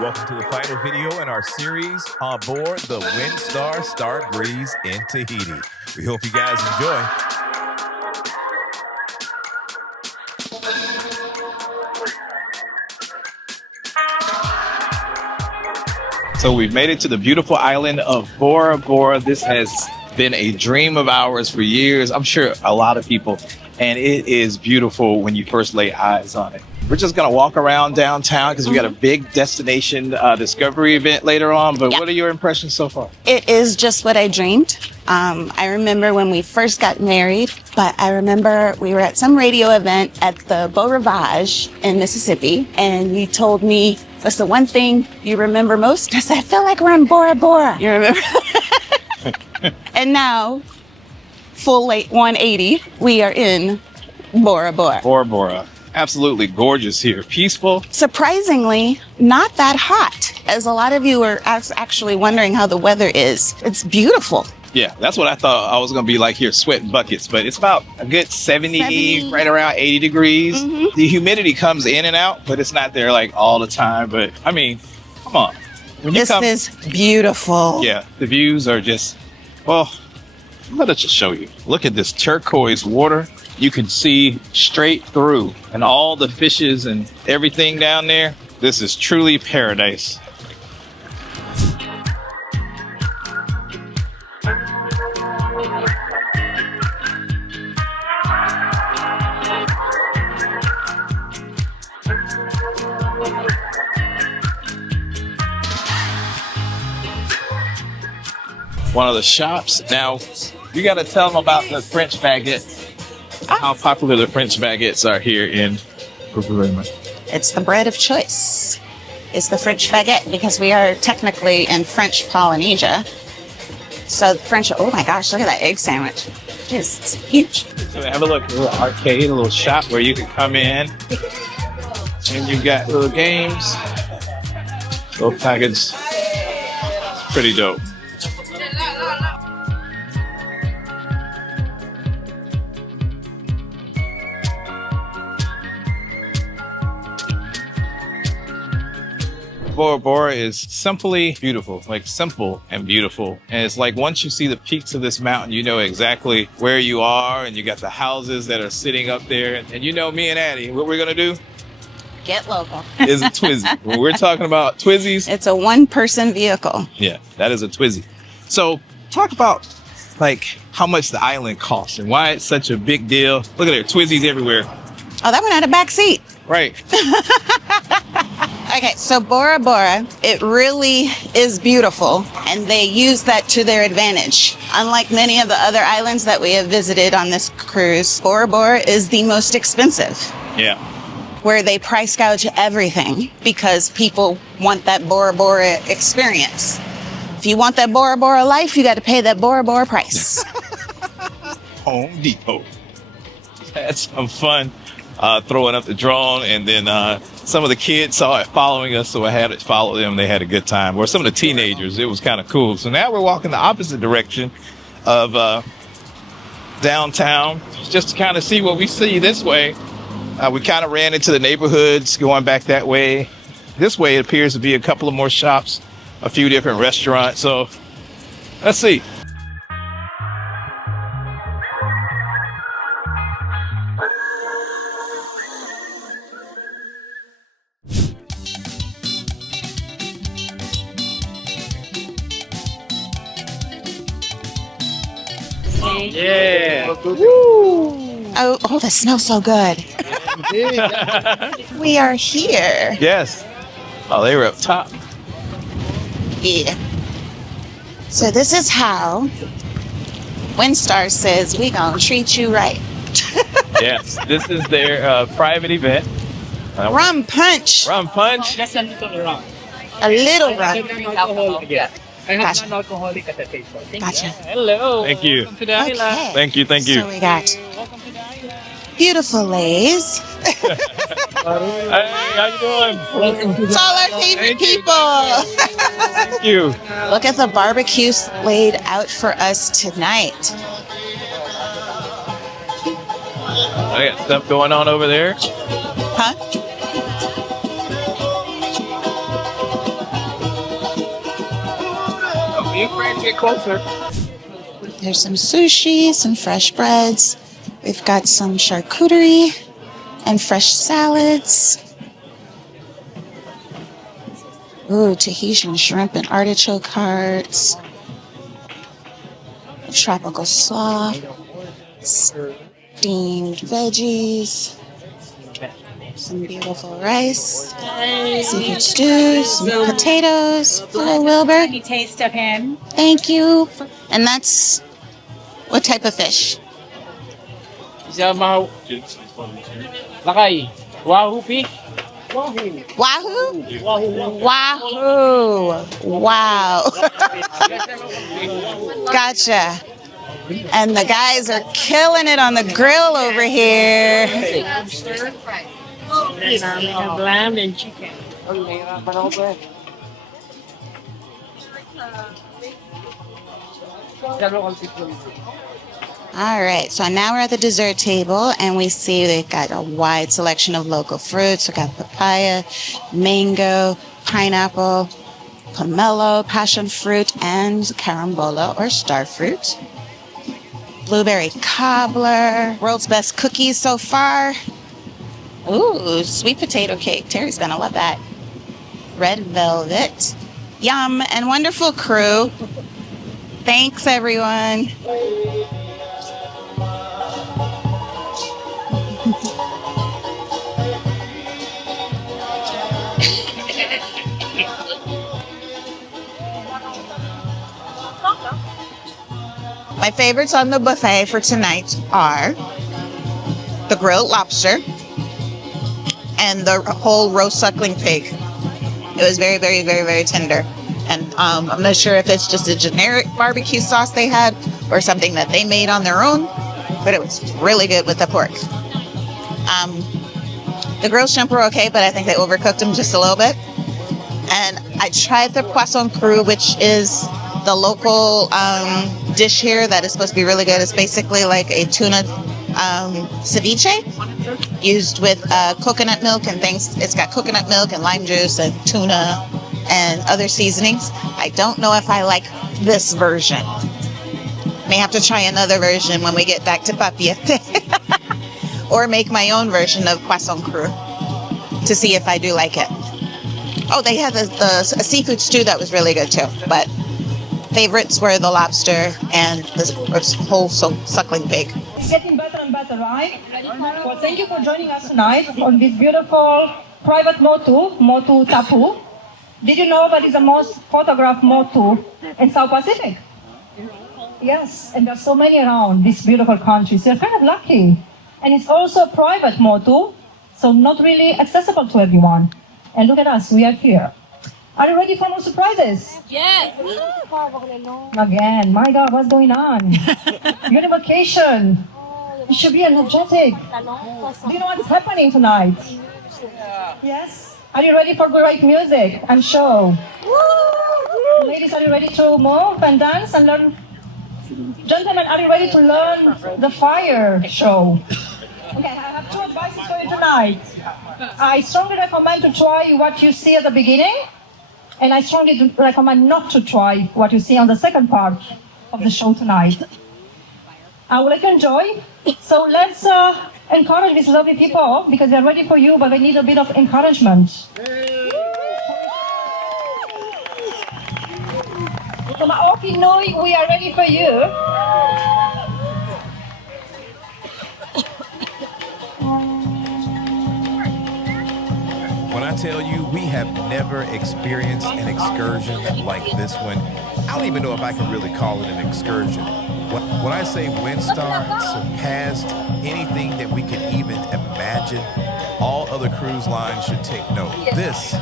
Welcome to the final video in our series on board the Windstar Star Breeze in Tahiti. We hope you guys enjoy. So we've made it to the beautiful island of Bora Bora. This has been a dream of ours for years. I'm sure a lot of people, and it is beautiful when you first lay eyes on it. We're just gonna walk around downtown because we got a big destination discovery event later on. But what are your impressions so far? It is just what I dreamed. I remember when we first got married, but I remember we were at some radio event at the Bora Bora in Mississippi, and you told me, what's the one thing you remember most? I said, I feel like we're in Bora Bora. You remember? And now, full late 180, we are in Bora Bora. Bora Bora. Absolutely gorgeous here. Peaceful. Surprisingly, not that hot. As a lot of you are actually wondering how the weather is. It's beautiful. Yeah, that's what I thought I was going to be like here, sweating buckets. But it's about a good 70, right around 80 degrees. The humidity comes in and out, but it's not there like all the time. But I mean, come on. This is beautiful. Yeah, the views are just, well, let us just show you. Look at this turquoise water. You can see straight through, and all the fishes and everything down there. This is truly paradise. One of the shops. Now, you got to tell them about the French baguette. How popular the French baguettes are here in Roraima. It's the bread of choice. It's the French baguette because we are technically in French Polynesia. So French, oh my gosh, look at that egg sandwich. It's huge. So have a look, a little arcade, a little shop where you can come in. And you've got little games, little packets. It's pretty dope. Bora Bora is simply beautiful, like simple and beautiful. And it's like once you see the peaks of this mountain, you know exactly where you are, and you got the houses that are sitting up there. And you know me and Addy, what we're gonna do? Get local. Is a Twizzy. When we're talking about Twizzies. It's a one-person vehicle. Yeah, that is a Twizzy. So talk about like how much the island costs and why it's such a big deal. Look at there, Twizzies everywhere. Oh, that one had a back seat. Right. Okay, so Bora Bora, it really is beautiful, and they use that to their advantage. Unlike many of the other islands that we have visited on this cruise, Bora Bora is the most expensive. Yeah. Where they price gouge everything because people want that Bora Bora experience. If you want that Bora Bora life, you got to pay that Bora Bora price. Home Depot. Had some fun throwing up the drone, and then some of the kids saw it following us, so I had to follow them. They had a good time. Or some of the teenagers, it was kind of cool. So now we're walking the opposite direction of downtown, just to kind of see what we see this way. We kind of ran into the neighborhoods going back that way. This way it appears to be a couple of more shops, a few different restaurants. So let's see. Yeah. Oh, that smells so good. We are here. Yes. Oh, they were up top. Yeah. So this is how Windstar says we gonna treat you right. Yes, this is their private event. Rum punch. Rum punch. Just a little rum. A little rum. Alcohol. Yeah. I have Gotcha. non-alcoholic at the table. Gotcha. Hello. Thank you. Welcome to the island. Okay. Thank you. Thank you. So we got Welcome to the island. beautiful lays. Hey, how you doing? Welcome to It's all our favorite people. Thank you. Look at the barbecues laid out for us tonight. I got stuff going on over there. Huh? Hey, friend, get closer. There's some sushi, some fresh breads. We've got some charcuterie and fresh salads. Ooh, Tahitian shrimp and artichoke hearts. Tropical slaw. Steamed veggies. Some beautiful rice. Seafood stew. Some potatoes. Hello, Wilbur. Any taste of him? Thank you. And that's what type of fish? Isa mahaw. Lakay. Wahoo fish. Wahoo? Wahoo. Wahoo. Wow. Gotcha. And the guys are killing it on the grill over here. We have lamb and chicken. All right, so now we're at the dessert table, and we see they've got a wide selection of local fruits. We've got papaya, mango, pineapple, pomelo, passion fruit, and carambola or star fruit. Blueberry cobbler, world's best cookies so far. Ooh, sweet potato cake. Terry's gonna love that. Red velvet. Yum, and wonderful crew. Thanks, everyone. My favorites on the buffet for tonight are the grilled lobster and the whole roast suckling pig. It was very, very, very, very tender. And I'm not sure if it's just a generic barbecue sauce they had or something that they made on their own, but it was really good with the pork. The grilled shrimp were okay, but I think they overcooked them just a little bit. And I tried the poisson cru, which is the local dish here that is supposed to be really good. It's basically like a tuna ceviche used with coconut milk and things. It's got coconut milk and lime juice and tuna and other seasonings. I don't know if I like this version. May have to try another version when we get back to Papiete. Or make my own version of poisson cru to see if I do like it. Oh, they had a seafood stew that was really good too. But favorites were the lobster and this whole suckling pig. It's getting better and better, right? Well, thank you for joining us tonight on this beautiful private Motu Tapu. Did you know that is the most photographed Motu in South Pacific? Yes, and there's so many around this beautiful country, so you're kind of lucky. And it's also a private Motu, so not really accessible to everyone. And look at us, we are here. Are you ready for more surprises? Yes. Again, my God, what's going on? You're on vacation. You should be energetic. Do you know what's happening tonight? Yes? Are you ready for great music and show? Ladies, are you ready to move and dance and learn? Gentlemen, are you ready to learn the fire show? Okay, I have two advices for you tonight. I strongly recommend to try what you see at the beginning, and I strongly recommend not to try what you see on the second part of the show tonight. I would like to enjoy. So let's encourage these lovely people because they're ready for you, but they need a bit of encouragement. So Maoki Nui, we are ready for you. When I tell you we have never experienced an excursion like this one, I don't even know if I can really call it an excursion. When I say Windstar surpassed anything that we could even imagine, all other cruise lines should take note. This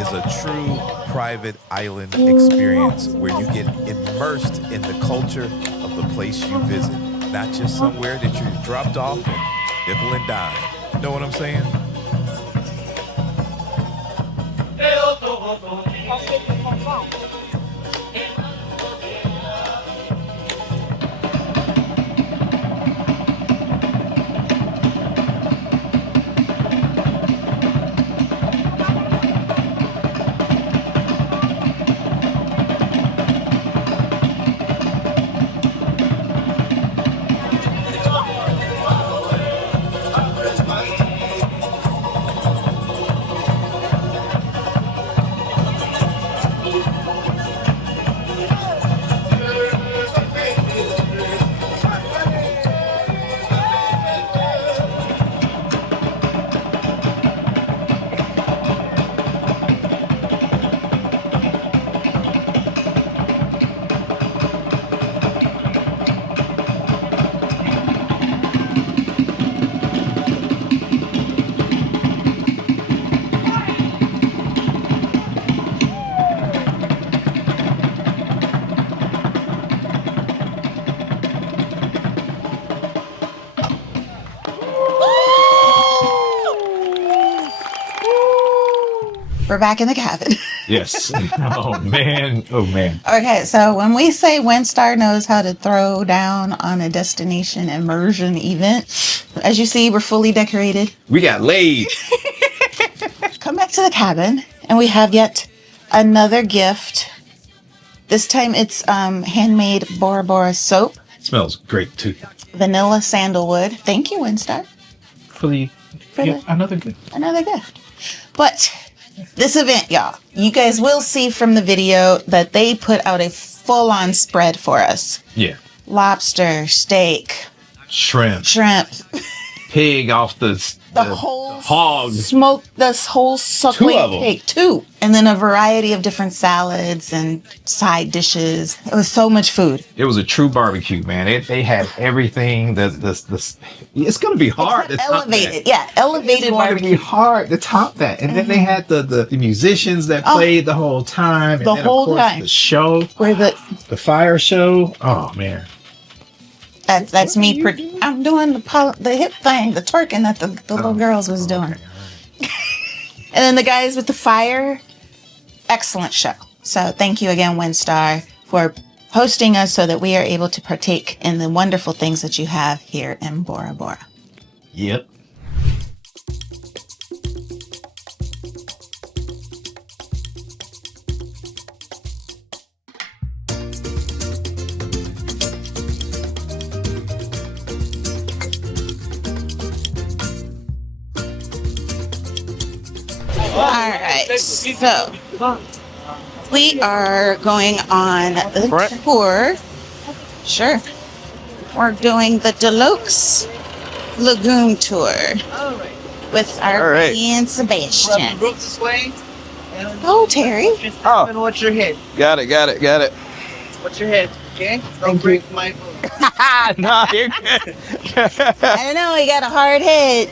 is a true private island experience where you get immersed in the culture of the place you visit, not just somewhere that you're dropped off and nickel and dime. Know what I'm saying? We're back in the cabin. Yes. Oh man. Oh man. Okay, so when we say Windstar knows how to throw down on a destination immersion event, as you see, we're fully decorated. We got laid. Come back to the cabin, and we have yet another gift. This time it's handmade Bora Bora soap, Smells great too. vanilla sandalwood. Thank you, Windstar. Another good. Another gift. But this event, y'all, you guys will see from the video that they put out a full-on spread for us. Yeah. Lobster, steak, Shrimp. pig Off the whole hog. smoked this whole suckling Two of 'em. pig. Two. And then a variety of different salads and side dishes. It was so much food. It was a true barbecue, man. They had everything. It's gonna be hard to top Elevated. that. Yeah, elevated It's going to be barbecue. hard to top that. And then they had the musicians that played the whole time. And The then, whole of course, time. the show, Where the fire show. Oh man. that's me. I'm doing the hip thing, the twerking that the little girls was doing. And then the guys with the fire, excellent show. So thank you again, Windstar, for hosting us so that we are able to partake in the wonderful things that you have here in Bora Bora. Yep. All right, so we are going on the tour. Sure. We're doing the Deluxe Lagoon Tour with our friend Sebastian. This way. Oh, Terry. Oh, And watch your head. got it. Watch your head. Okay? Don't break my phone. No, you're good. I don't know, he got a hard head.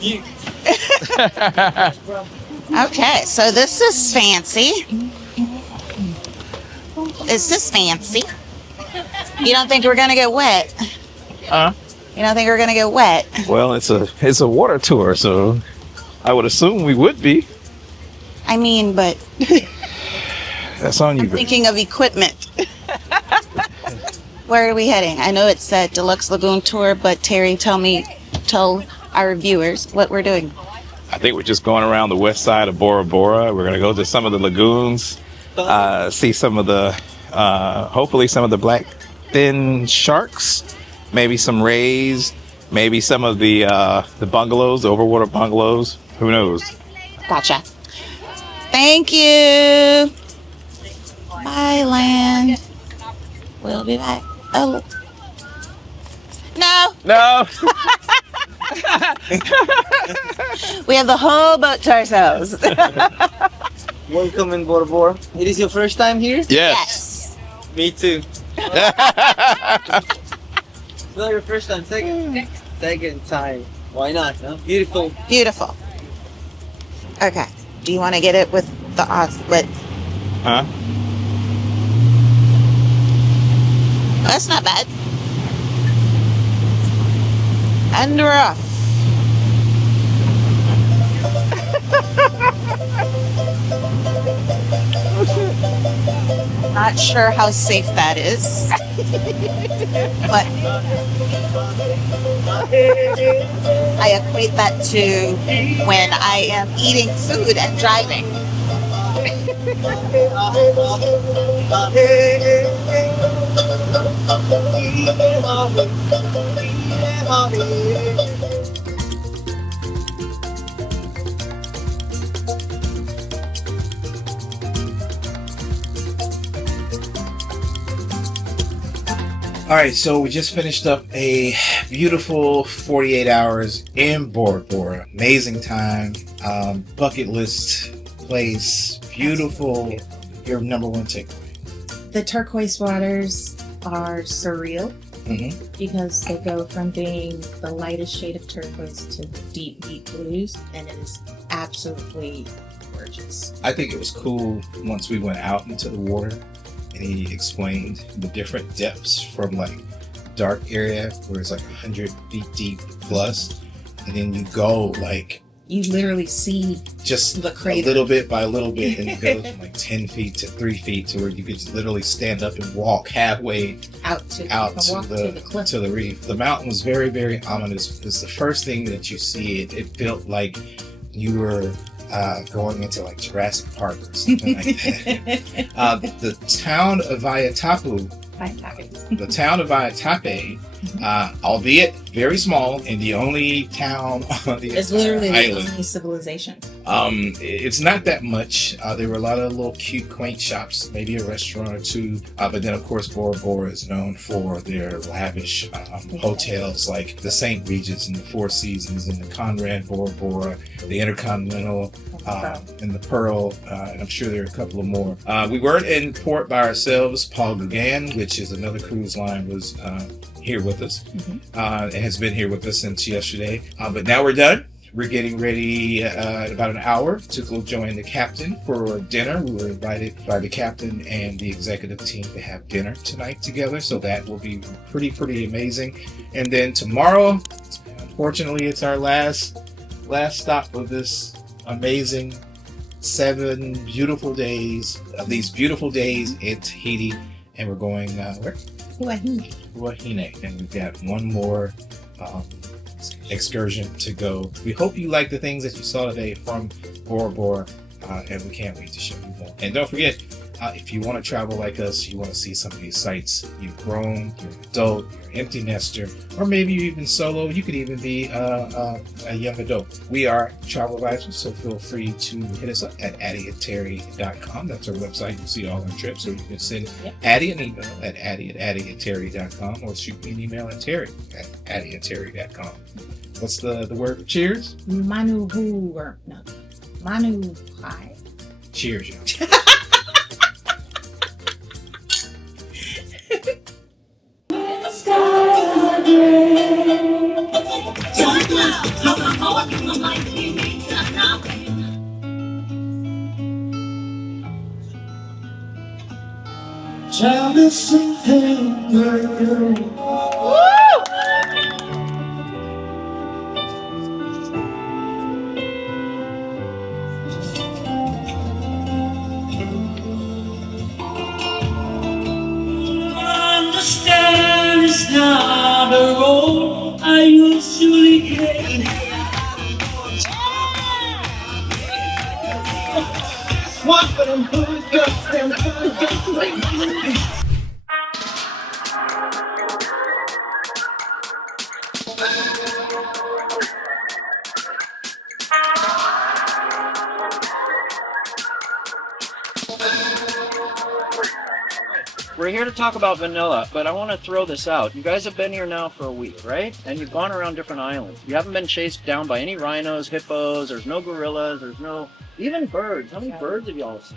Okay, so this is fancy. This is fancy. You don't think we're gonna get wet? You don't think we're gonna get wet? Well, it's a water tour, so I would assume we would be. I mean, but That's on you. I'm thinking of equipment. Where are we heading? I know it's a Deluxe Lagoon Tour, but Terry, tell our viewers what we're doing. I think we're just going around the west side of Bora Bora. We're going to go to some of the lagoons, see some of the, hopefully some of the black fin sharks, maybe some rays, maybe some of the bungalows, the overwater bungalows. Who knows? Gotcha. Thank you. Bye, land. We'll be back. Oh, look. No, No. we have the whole boat to ourselves. Welcome in Bora Bora. It is your first time here? Yes. Me too. Not your first time, second time. Why not? No? Beautiful. Beautiful. Okay. Do you want to get it with the with? Huh? That's not bad. And we're off. Not sure how safe that is. But I equate that to when I am eating food and driving. All right, so we just finished up a beautiful 48 hours in Bora Bora. Amazing time, bucket list place, beautiful. Your number one takeaway? The turquoise waters are surreal because they go from being the lightest shade of turquoise to deep, deep blues, and it is absolutely gorgeous. I think it was cool once we went out into the water and he explained the different depths from like dark area where it's like 100 feet deep plus, and then you go like you literally see just the a crater. little bit by little bit, and it goes from like 10 feet to 3 feet to where you could just literally stand up and walk halfway out to the cliff. to the reef. The mountain was very, very ominous. It's the first thing that you see. It felt like you were going into like Jurassic Park or something like that. The town of Vaitape, albeit very small and the only town on the It's literally the island. only civilization. It's not that much. There were a lot of little cute, quaint shops, maybe a restaurant or two. But then, of course, Bora Bora is known for their lavish hotels like the St. Regis and the Four Seasons and the Conrad Bora Bora, the Intercontinental, and the Pearl. And I'm sure there are a couple of more. We weren't in port by ourselves. Paul Gauguin, which is another cruise line, was here with us. It has been here with us since yesterday. But now we're done. We're getting ready in about an hour to go join the captain for dinner. We were invited by the captain and the executive team to have dinner tonight together. So that will be pretty amazing. And then tomorrow, unfortunately, it's our last stop of this amazing 7 beautiful days of these beautiful days in Tahiti. And we're going where? Huahine. And we've got one more excursion to go. We hope you like the things that you saw today from Bora Bora, and we can't wait to show you more. And don't forget, if you want to travel like us, you want to see some of these sites, you've grown, you're an adult, you're an empty nester, or maybe you're even solo, you could even be a young adult. We are travel advisors, so feel free to hit us up at addyandterry.com. That's our website. You'll see all our trips, or you can send Addy an email at addy@addyandterry.com, or shoot me an email at terry@addyandterry.com. What's the word for cheers? Manu Hai. Cheers, y'all. Tell me something, girl. Understand it's not a role I usually play. One for them hood girls, them hood girls. We're here to talk about vanilla, but I want to throw this out. You guys have been here now for a week, right? And you've gone around different islands. You haven't been chased down by any rhinos, hippos, there's no gorillas, there's no... even birds. How many birds have y'all seen?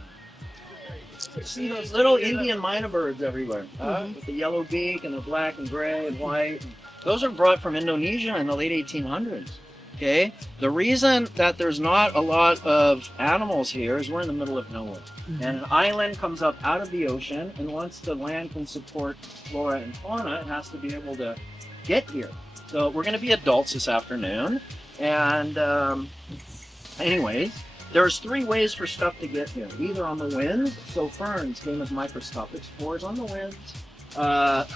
You see those little Indian minor birds everywhere, with the yellow beak and the black and gray and white. Those are brought from Indonesia in the late 1800s. Okay, the reason that there's not a lot of animals here is we're in the middle of nowhere. And an island comes up out of the ocean, and once the land can support flora and fauna, it has to be able to get here. So we're going to be adults this afternoon, and anyways, there's 3 ways for stuff to get here. Either on the winds, so ferns came as microscopic spores on the winds.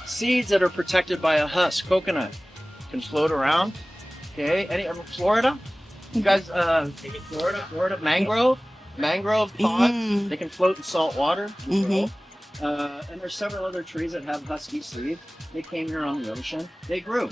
Seeds that are protected by a husk, coconut, can float around. Okay, Florida? You guys, Florida, mangrove pods, they can float in salt water. And there's several other trees that have husky seeds. They came here on the ocean, they grew.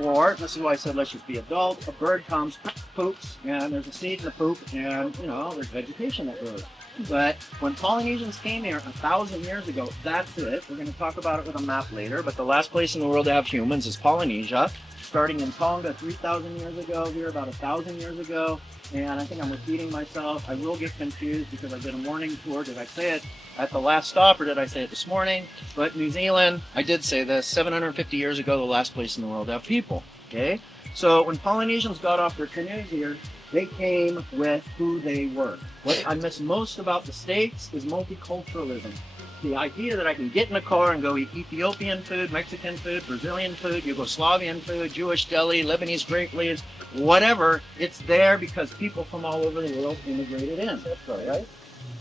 Or, this is why I said let's just be adult, a bird comes, poops, and there's a seed in the poop, and, you know, there's vegetation that grows. But when Polynesians came here 1,000 years ago, that's it. We're going to talk about it with a map later, but the last place in the world to have humans is Polynesia. Starting in Tonga 3,000 years ago, here about 1,000 years ago, and I think I'm repeating myself. I will get confused because I did a morning tour. Did I say it at the last stop or did I say it this morning? But New Zealand, I did say this, 750 years ago, the last place in the world to have people, okay? So when Polynesians got off their canoes here, they came with who they were. What I miss most about the States is multiculturalism. the idea that I can get in a car and go eat Ethiopian food, Mexican food, Brazilian food, Yugoslavian food, Jewish deli, Lebanese grape leaves, whatever, it's there because people from all over the world immigrated in. That's right.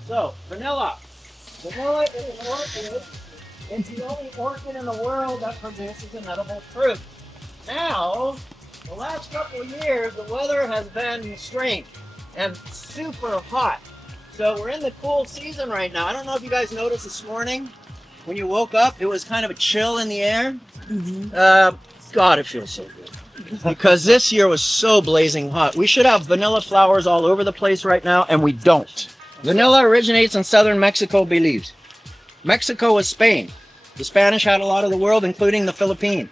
So, vanilla. Vanilla is an orchid. It's the only orchid in the world that produces an edible fruit. Now, the last couple of years, the weather has been strange and super hot. So we're in the cool season right now. I don't know if you guys noticed this morning when you woke up, it was kind of a chill in the air. God, it feels so good. Because this year was so blazing hot. We should have vanilla flowers all over the place right now, and we don't. Vanilla originates in southern Mexico, Belize. Mexico is Spain. The Spanish had a lot of the world, including the Philippines.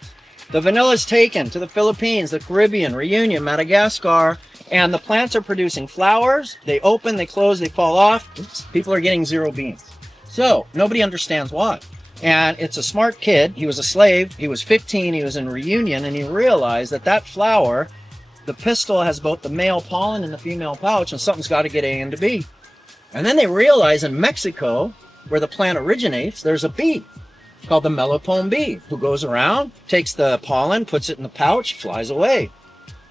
The vanilla is taken to the Philippines, the Caribbean, Reunion, Madagascar, and the plants are producing flowers. They open, they close, they fall off. People are getting zero beans. So nobody understands why. And it's a smart kid. He was a slave. He was 15. He was in Reunion, and he realized that that flower, the pistil has both the male pollen and the female pouch, and something's got to get A into B. And then they realize in Mexico, where the plant originates, there's a bee called the melopone bee who goes around, takes the pollen, puts it in the pouch, flies away,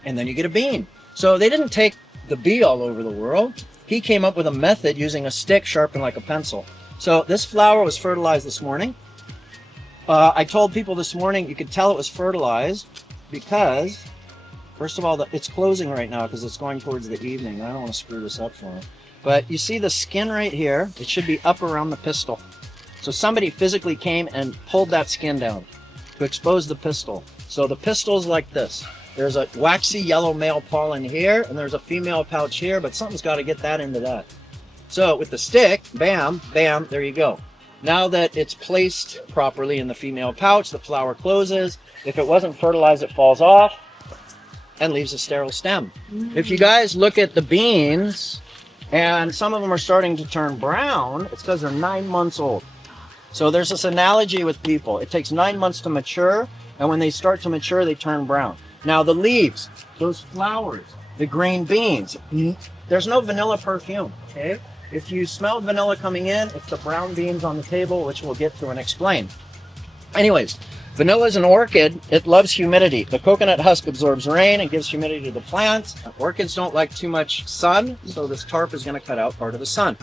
and then you get a bean. So they didn't take the bee all over the world. He came up with a method using a stick sharpened like a pencil. So this flower was fertilized this morning. I told people this morning you could tell it was fertilized because, first of all, it's closing right now because it's going towards the evening. I don't want to screw this up for him. But you see the skin right here? It should be up around the pistil. So somebody physically came and pulled that skin down to expose the pistil. So the pistil's like this. There's a waxy yellow male pollen here, and there's a female pouch here, but something's got to get that into that. So with the stick, bam, bam, there you go. Now that it's placed properly in the female pouch, the flower closes. If it wasn't fertilized, it falls off and leaves a sterile stem. If you guys look at the beans, and some of them are starting to turn brown, it's because they're 9 months old. So there's this analogy with people. It takes 9 months to mature, and when they start to mature, they turn brown. Now the leaves, those flowers, the green beans, there's no vanilla perfume, okay? If you smell vanilla coming in, it's the brown beans on the table, which we'll get to and explain. Anyways, vanilla is an orchid. It loves humidity. The coconut husk absorbs rain and gives humidity to the plants. Orchids don't like too much sun, so this tarp is going to cut out part of the sun.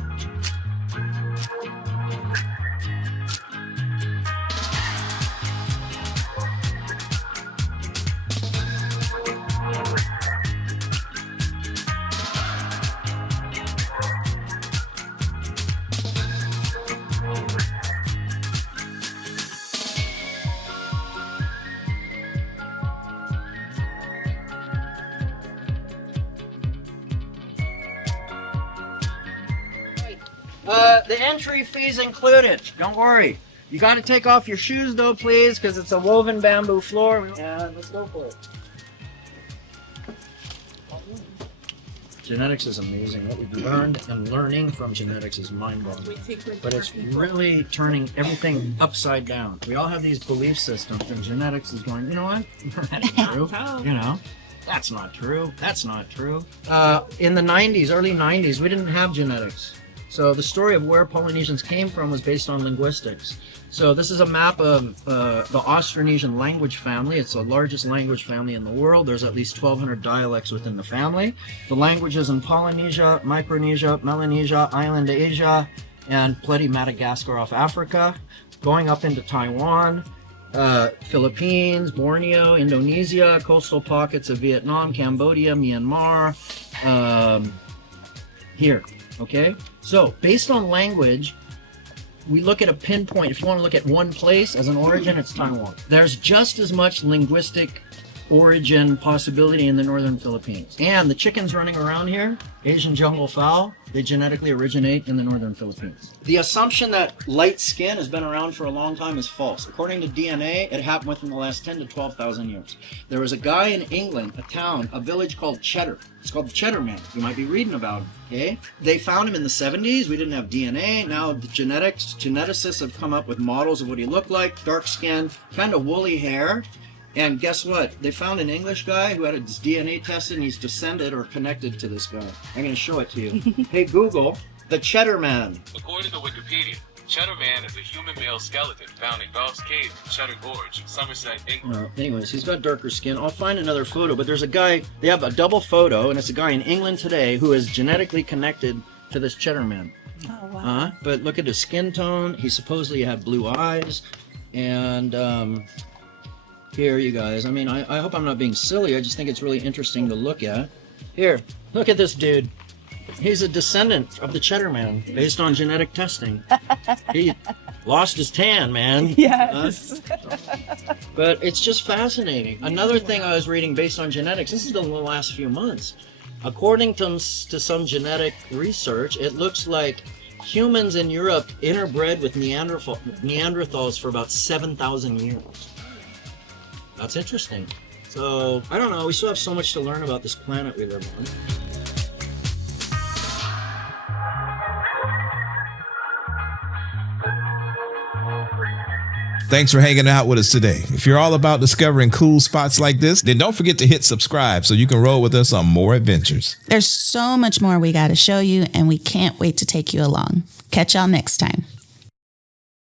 The entry fee's included. Don't worry. You got to take off your shoes though, please, because it's a woven bamboo floor. And let's go for it. Genetics is amazing. What we've learned and learning from genetics is mind-boggling. But it's really turning everything upside down. We all have these belief systems, and genetics is going, you know what? That's true. You know, that's not true. That's not true. In the 90s, early 90s, we didn't have genetics. So the story of where Polynesians came from was based on linguistics. So this is a map of the Austronesian language family. It's the largest language family in the world. There's at least 1,200 dialects within the family. The languages in Polynesia, Micronesia, Melanesia, Island Asia, and plenty Madagascar off Africa, going up into Taiwan, Philippines, Borneo, Indonesia, coastal pockets of Vietnam, Cambodia, Myanmar, here. Okay, so based on language, we look at a pinpoint. If you want to look at one place as an origin, it's Taiwan. There's just as much linguistic origin possibility in the northern Philippines. And the chickens running around here, Asian jungle fowl, they genetically originate in the northern Philippines. The assumption that light skin has been around for a long time is false. According to DNA, it happened within the last 10 to 12,000 years. There was a guy in England, a town, a village called Cheddar. It's called the Cheddar Man. You might be reading about him, okay? They found him in the 70s. We didn't have DNA. Now the geneticists have come up with models of what he looked like. Dark skin, kind of woolly hair. And guess what? They found an English guy who had his DNA tested, and he's descended or connected to this guy. I'm going to show it to you. Hey, Google, the Cheddar Man. According to Wikipedia, Cheddar Man is a human male skeleton found in Goss Cave, Cheddar Gorge, Somerset, England. Anyways, he's got darker skin. I'll find another photo, but there's a guy, they have a double photo, and it's a guy in England today who is genetically connected to this Cheddar Man. Oh, wow. But look at his skin tone. He supposedly had blue eyes. And here, you guys. I mean, I hope I'm not being silly. I just think it's really interesting to look at. Here, look at this dude. He's a descendant of the Cheddar Man based on genetic testing. He lost his tan, man. Yes. But it's just fascinating. Another thing I was reading based on genetics, this is in the last few months. According to some genetic research, it looks like humans in Europe interbred with Neanderthals for about 7,000 years. That's interesting. So, I don't know, we still have so much to learn about this planet we live on. Thanks for hanging out with us today. If you're all about discovering cool spots like this, then don't forget to hit subscribe so you can roll with us on more adventures. There's so much more we got to show you, and we can't wait to take you along. Catch y'all next time.